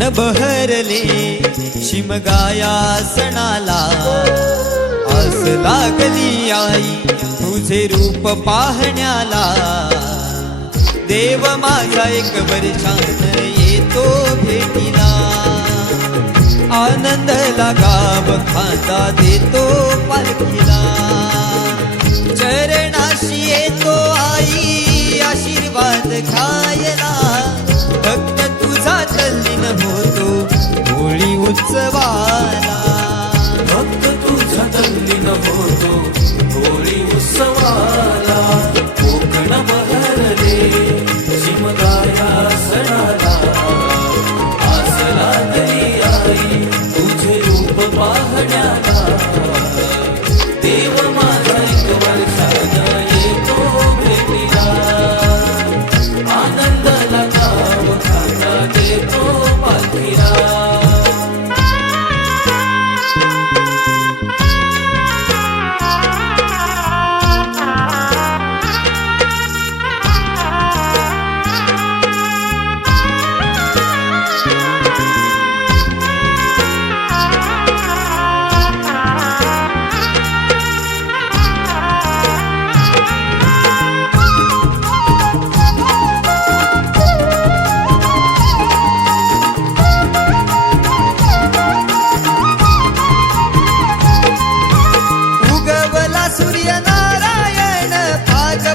कोकण बहरले शिमगाया सणाला, आस लागली आई तुझे रूप पाहण्याला। देव माझा एक वर्षान येतो भेटीला, आनंद लागाव खांदा देतो पालखीला। चरणाशी येतो आई आशीर्वाद घ्यायला, भक्त तुझा तल्लीन होतो होळी उत्सवाला। भक्त तुझा तल्लीन होतो होळी उत्सवाला। कोकण बहरले शिमगाया सणाला, आस लागली आई तुझे रूप पाहण्याला। देव माझा एक वर्षान येतो भेटीला, आनंद लागाव खांदा देतो पालखीला।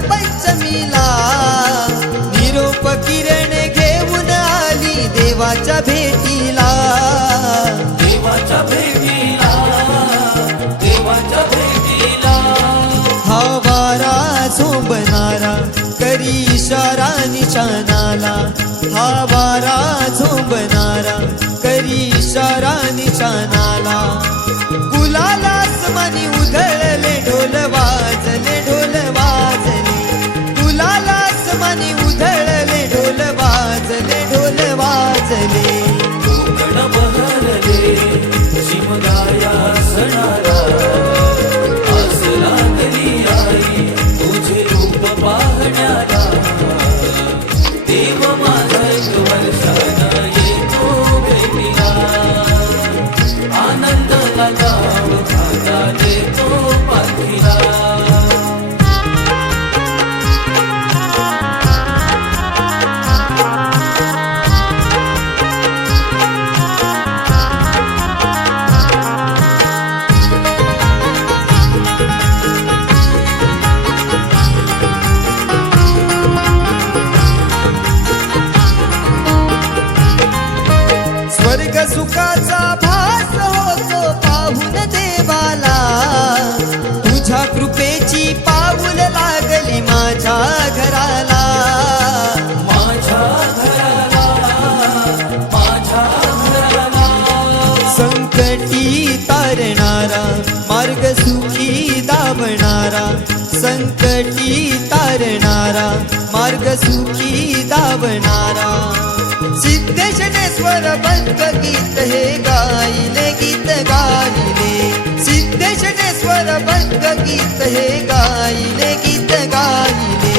पंचमीला निरोप किरण घेऊन आली देवाच्या भेटीला। देवाच्या भेटीला, देवाच्या भेटीला। हा वारा झोंबणारा करी इशारा निशाणाला, हा वारा झोंबणारा करी इशारा निशाणाला। गुलाल आसमानी उधळले ढोल वाजले ढोल वाजले, गुलाल आसमानी उधळले ढोल वाजले ढोल वाजले। कोकण बहरले शिमगाया सणाला, आस लागली आई तुझे रूप पाहण्याला। देव माझा एक वर्षान येतो भेटीला, आनंद लागाव खांदा देतो पालखीला। स्वर्ग सुखाचा भास होतो पाहून देवाला, तुझ्या कृपेची पाऊल लागली माझ्या घराला। माझ्या घराला, माझ्या घराला। संकटी तारणारा मार्ग सुखी दावणारा, संकटी तारणारा मार्ग सुखी दावणारा। सिद्धेशनेश्वर बंद गीत हे गायले गीत गायले, सिद्धेशनेश्वर बंद गीत हे गायले गीत गायले।